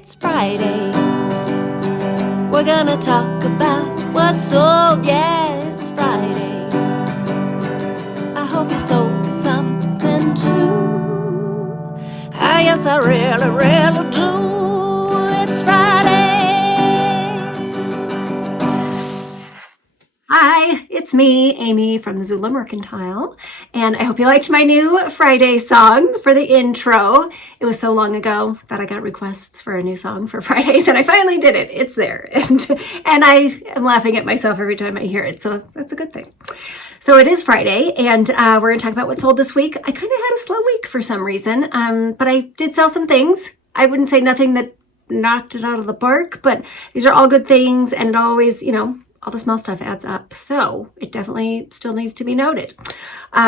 It's Friday. We're gonna talk about what's sold. Yeah, it's Friday. I hope you sold something too. Yes, I really, really do. It's Friday. Hi, it's me, Amy from the Zula Mercantile, and I hope you liked my new Friday song for the intro. It was so long ago that I got requests for a new song for Fridays, and I finally did it. It's there, and I am laughing at myself every time I hear it, so that's a good thing. So it is Friday, and we're going to talk about what sold this week. I kind of had a slow week for some reason, but I did sell some things. I wouldn't say nothing that knocked it out of the park, but these are all good things, and it always, all the small stuff adds up. So it definitely still needs to be noted.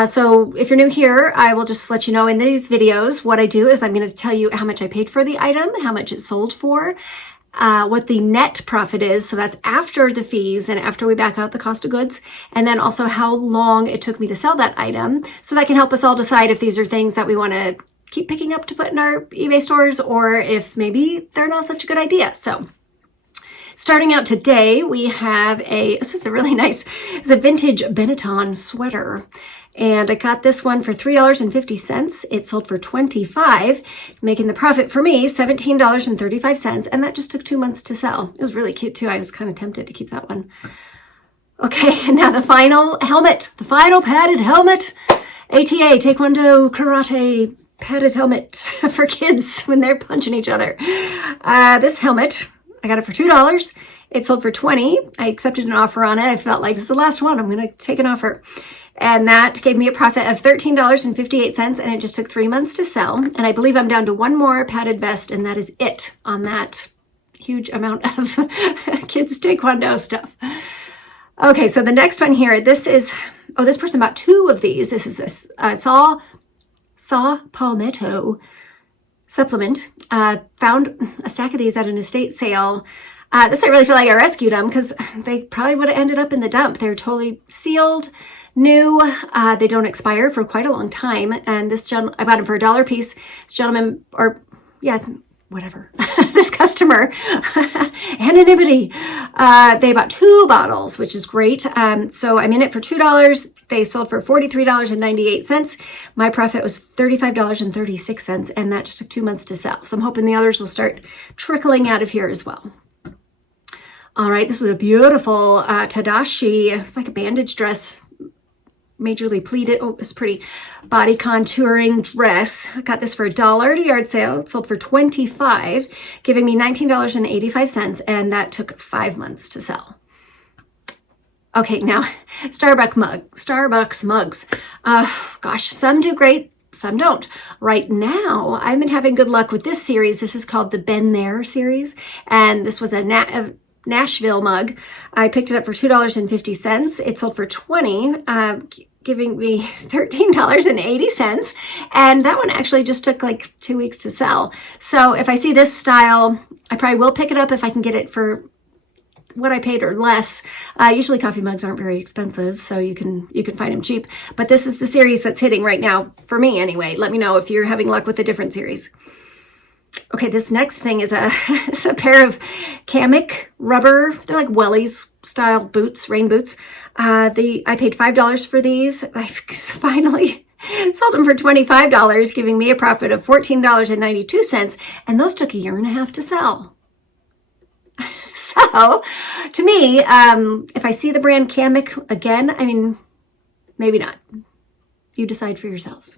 So if you're new here, I will just let you know in these videos, what I do is I'm going to tell you how much I paid for the item, how much it sold for, what the net profit is. So that's after the fees and after we back out the cost of goods. And then also how long it took me to sell that item. So that can help us all decide if these are things that we want to keep picking up to put in our eBay stores, or if maybe they're not such a good idea. So starting out today, we have this was a really nice, it's a vintage Benetton sweater. And I got this one for $3.50. It sold for $25, making the profit for me $17.35. And that just took 2 months to sell. It was really cute too. I was kind of tempted to keep that one. Okay, and now the final helmet, the final padded helmet. ATA, Taekwondo, Karate, padded helmet for kids when they're punching each other. This helmet, I got it for $2. It sold for $20. I accepted an offer on it. I felt like this is the last one. I'm going to take an offer. And that gave me a profit of $13.58, and it just took 3 months to sell. And I believe I'm down to one more padded vest, and that is it on that huge amount of kids' Taekwondo stuff. Okay, so the next one here, this person bought 2 of these. This is a saw palmetto supplement. Found a stack of these at an estate sale. This I really feel like I rescued them because they probably would have ended up in the dump. They're totally sealed, new. They don't expire for quite a long time. And this gentleman, I bought them for $1 a piece. This gentleman, this customer, anonymity. They bought 2 bottles, which is great. So I'm in it for $2. They sold for $43.98. My profit was $35.36, and that just took 2 months to sell. So I'm hoping the others will start trickling out of here as well. All right, this was a beautiful Tadashi. It's like a bandage dress, majorly pleated. Oh, it's pretty body contouring dress. I got this for $1 at a yard sale. It sold for $25, giving me $19.85, and that took 5 months to sell. Okay, now Starbucks mugs. Gosh, some do great, some don't. Right now, I've been having good luck with this series. This is called the Been There series, and this was a Nashville mug. I picked it up for $2.50. It sold for $20, giving me $13.80. And that one actually just took like 2 weeks to sell. So if I see this style, I probably will pick it up if I can get it for what I paid or less. Usually coffee mugs aren't very expensive, so you can find them cheap. But this is the series that's hitting right now for me anyway. Let me know if you're having luck with a different series. Okay, this next thing is it's a pair of Kamek rubber. They're like wellies style boots, rain boots. I paid $5 for these. I finally sold them for $25, giving me a profit of $14.92. And those took 1.5 years to sell. So, to me, if I see the brand Kamek again, maybe not. You decide for yourselves.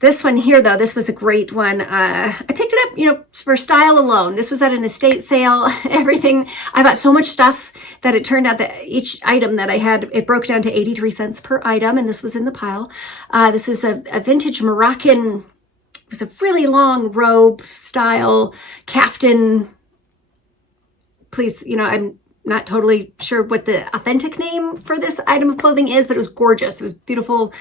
This one here, though, this was a great one. I picked it up, for style alone. This was at an estate sale, everything. I bought so much stuff that it turned out that each item that I had, it broke down to 83 cents per item, and this was in the pile. This is a vintage Moroccan, it was a really long robe style caftan. Please, I'm not totally sure what the authentic name for this item of clothing is, but it was gorgeous. It was beautiful,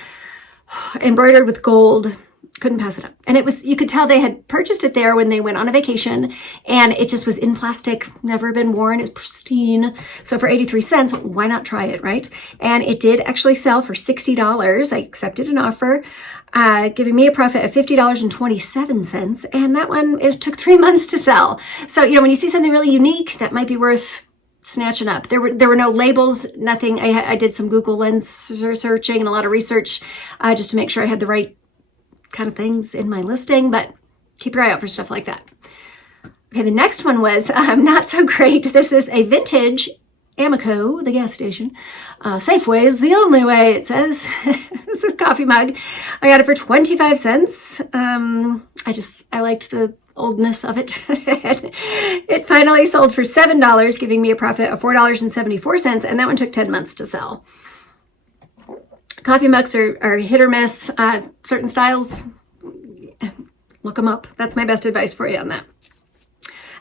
embroidered with gold. couldn't pass it up. And it was, you could tell they had purchased it there when they went on a vacation, and it just was in plastic, never been worn. It was pristine. So for 83 cents, why not try it, right? And it did actually sell for $60. I accepted an offer, giving me a profit of $50.27. And that one, it took 3 months to sell. So, when you see something really unique, that might be worth snatching up. There were no labels, nothing. I did some Google Lens searching and a lot of research just to make sure I had the right kind of things in my listing, but keep your eye out for stuff like that. Okay, the next one was not so great. This is a vintage Amico, the gas station. Safeway is the only way, it says. It's a coffee mug. I got it for 25 cents. I liked the oldness of it. It finally sold for $7, giving me a profit of $4.74, and that one took 10 months to sell. Coffee mugs are hit or miss. Certain styles, look them up. That's my best advice for you on that.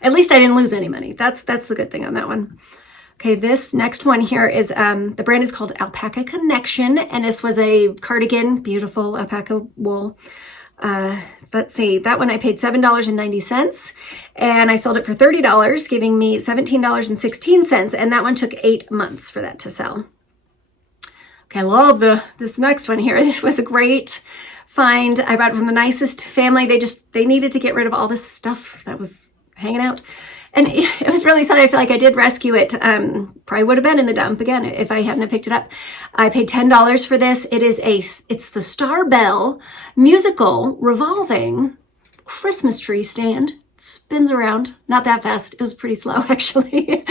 At least I didn't lose any money. That's the good thing on that one. Okay, this next one here is, the brand is called Alpaca Connection, and this was a cardigan, beautiful alpaca wool. Let's see, that one I paid $7.90, and I sold it for $30, giving me $17.16, and that one took 8 months for that to sell. Okay, I love this next one here. This was a great find. I bought it from the nicest family. They needed to get rid of all this stuff that was hanging out. And it was really sad. I feel like I did rescue it. Probably would have been in the dump again if I hadn't have picked it up. I paid $10 for this. It's the Star Bell musical revolving Christmas tree stand. Spins around, not that fast. It was pretty slow actually.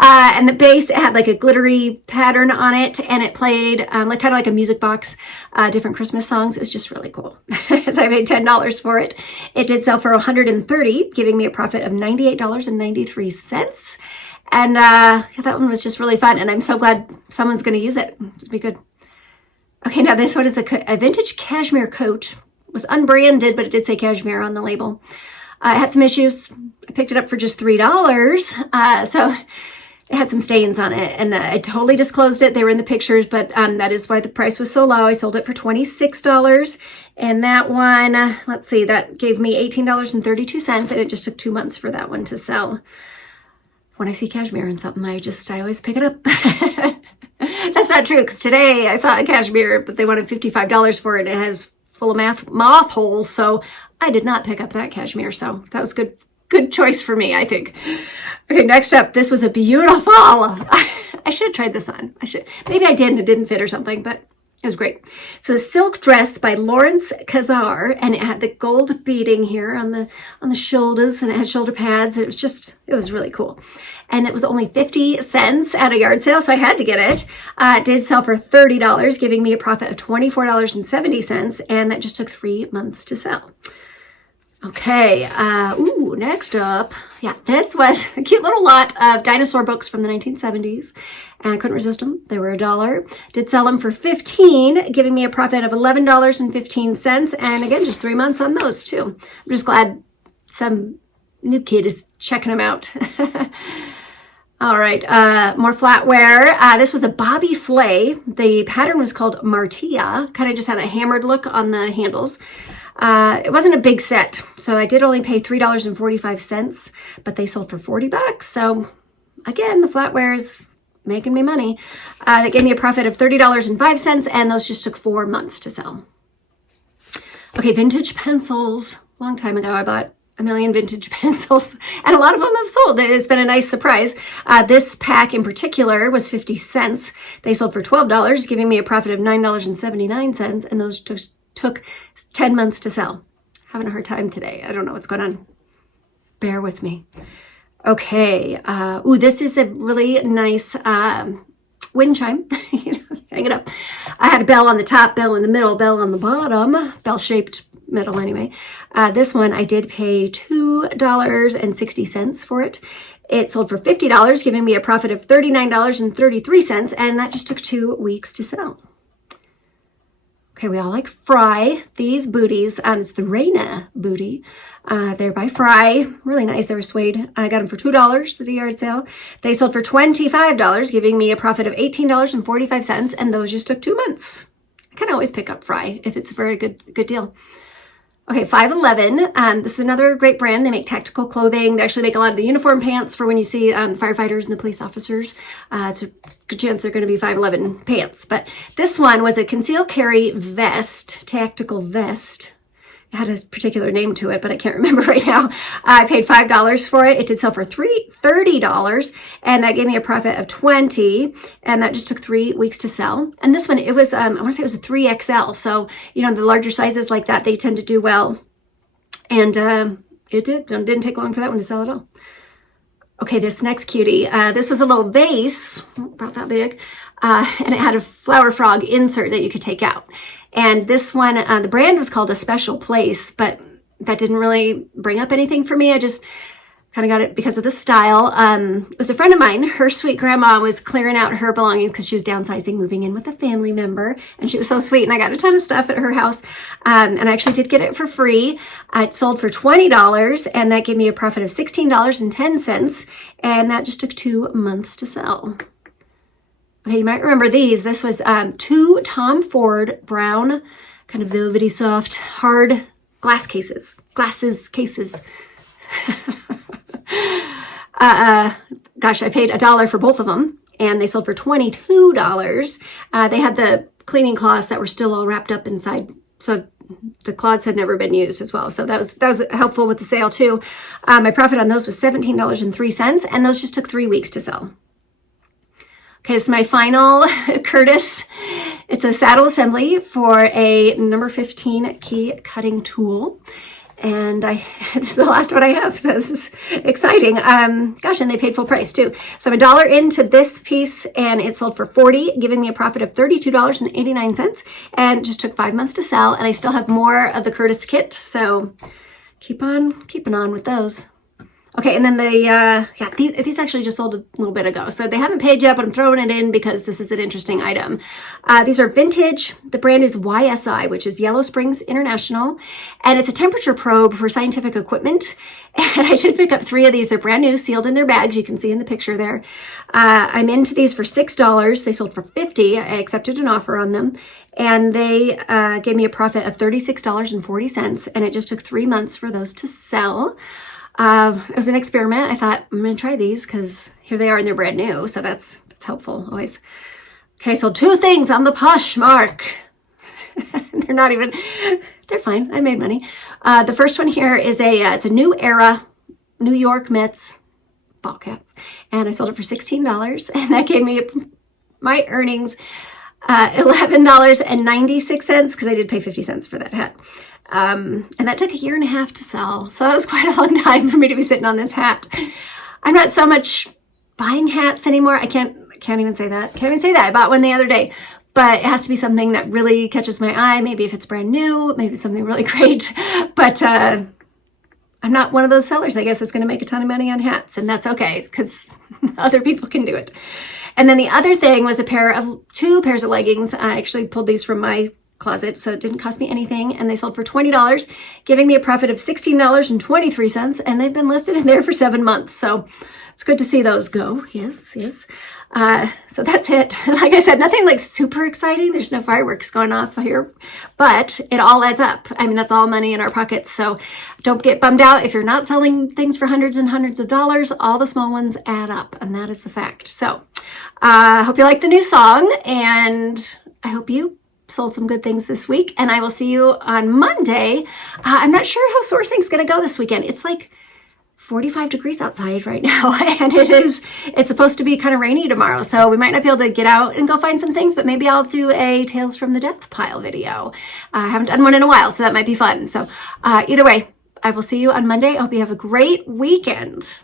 And the base, it had like a glittery pattern on it, and it played kind of like a music box, different Christmas songs. It was just really cool. So I paid $10 for it. It did sell for $130, giving me a profit of $98.93. And that one was just really fun, and I'm so glad someone's going to use it. It'll be good. Okay, now this one is a vintage cashmere coat. It was unbranded, but it did say cashmere on the label. It had some issues. I picked it up for just $3. So it had some stains on it, and I totally disclosed it. They were in the pictures, but that is why the price was so low. I sold it for $26. And that one, let's see, that gave me $18.32, and it just took 2 months for that one to sell. When I see cashmere in something, I always pick it up. That's not true, because today I saw a cashmere, but they wanted $55 for it. It has full of moth holes, so I did not pick up that cashmere, so that was good choice for me, I think. Okay, next up, this was a beautiful, I should have tried this on. Maybe I did and it didn't fit or something, but it was great. So a silk dress by Lawrence Kazar, and it had the gold beading here on the shoulders, and it had shoulder pads. It was really cool. And it was only 50 cents at a yard sale, so I had to get it. It did sell for $30, giving me a profit of $24.70, and that just took 3 months to sell. Okay, next up, this was a cute little lot of dinosaur books from the 1970s, and I couldn't resist them. They were $1. Did sell them for $15, giving me a profit of $11.15, and again, just 3 months on those too. I'm just glad some new kid is checking them out. All right, more flatware. This was a Bobby Flay. The pattern was called Martia, kind of just had a hammered look on the handles. It wasn't a big set, so I did only pay $3.45, but they sold for $40. So again, the flatware is making me money. That gave me a profit of $30.05, and those just took 4 months to sell. Okay, vintage pencils. Long time ago, I bought a million vintage pencils, and a lot of them have sold. It's been a nice surprise. This pack in particular was 50 cents. They sold for $12, giving me a profit of $9.79, and those took 10 months to sell. Having a hard time today. I don't know what's going on. Bear with me. Okay. This is a really nice wind chime. Hang it up. I had a bell on the top, bell in the middle, bell on the bottom, bell-shaped metal anyway. This one I did pay $2.60 for it. It sold for $50, giving me a profit of $39.33, and that just took 2 weeks to sell. Okay, we all like Fry. These booties, it's the Reina booty. They're by Fry. Really nice. They were suede. I got them for $2 at a yard sale. They sold for $25, giving me a profit of $18.45, and those just took 2 months. I can always pick up Fry if it's a very good deal. Okay, 511. This is another great brand. They make tactical clothing. They actually make a lot of the uniform pants for when you see firefighters and the police officers. It's a good chance they're going to be 511 pants. But this one was a conceal carry vest, tactical vest. It had a particular name to it, but I can't remember right now. I paid $5 for it. It did sell for $30, and that gave me a profit of $20, and that just took 3 weeks to sell. And this one, it was, I want to say it was a 3XL. So, you know, the larger sizes like that, they tend to do well. And it didn't take long for that one to sell at all. Okay, this next cutie, this was a little vase, about that big, and it had a flower frog insert that you could take out. And this one, the brand was called A Special Place, but that didn't really bring up anything for me. I just kind of got it because of the style. It was a friend of mine. Her sweet grandma was clearing out her belongings because she was downsizing, moving in with a family member. And she was so sweet. And I got a ton of stuff at her house. And I actually did get it for free. It sold for $20. And that gave me a profit of $16.10. And that just took 2 months to sell. Okay, you might remember these. This was 2 Tom Ford brown, kind of velvety soft, hard cases. Gosh, I paid $1 for both of them, and they sold for $22. They had the cleaning cloths that were still all wrapped up inside, so the cloths had never been used as well. So that was helpful with the sale too. My profit on those was $17.03, and those just took 3 weeks to sell. Okay, this is my final Curtis. It's a saddle assembly for a number 15 key cutting tool. And this is the last one I have, so this is exciting. Gosh, and they paid full price too. So I'm $1 into this piece, and it sold for $40, giving me a profit of $32.89, and just took 5 months to sell. And I still have more of the Curtis kit, so keep on keeping on with those. Okay, and then these actually just sold a little bit ago. So they haven't paid yet, but I'm throwing it in because this is an interesting item. These are vintage. The brand is YSI, which is Yellow Springs International. And it's a temperature probe for scientific equipment. And I did pick up 3 of these. They're brand new, sealed in their bags. You can see in the picture there. I'm into these for $6. They sold for $50. I accepted an offer on them. And they gave me a profit of $36.40. And it just took 3 months for those to sell. It was an experiment. I thought, I'm going to try these because here they are and they're brand new. So that's helpful always. Okay, so 2 things on the Poshmark. They're fine. I made money. The first one here is it's a New Era New York Mets ball cap. And I sold it for $16. And that gave me my earnings, $11.96, because I did pay 50 cents for that hat. And that took 1.5 years to sell. So that was quite a long time for me to be sitting on this hat. I'm not so much buying hats anymore. I can't even say that. Can't even say that. I bought one the other day, but it has to be something that really catches my eye. Maybe if it's brand new, maybe something really great. But I'm not one of those sellers, I guess, that's going to make a ton of money on hats. And that's okay, because other people can do it. And then the other thing was 2 pairs of leggings. I actually pulled these from my closet, so it didn't cost me anything, and they sold for $20, giving me a profit of $16.23, and they've been listed in there for 7 months, so it's good to see those go. Yes. So that's it. Like I said, nothing like super exciting. There's no fireworks going off here, but it all adds up. I mean, that's all money in our pockets, so don't get bummed out if you're not selling things for hundreds and hundreds of dollars. All the small ones add up, and that is the fact. So I hope you like the new song, and I hope you sold some good things this week, and I will see you on Monday. I'm not sure how sourcing's going to go this weekend. It's like 45 degrees outside right now, and it's supposed to be kind of rainy tomorrow, so we might not be able to get out and go find some things, but maybe I'll do a Tales from the Death Pile video. I haven't done one in a while, so that might be fun. So either way, I will see you on Monday. I hope you have a great weekend.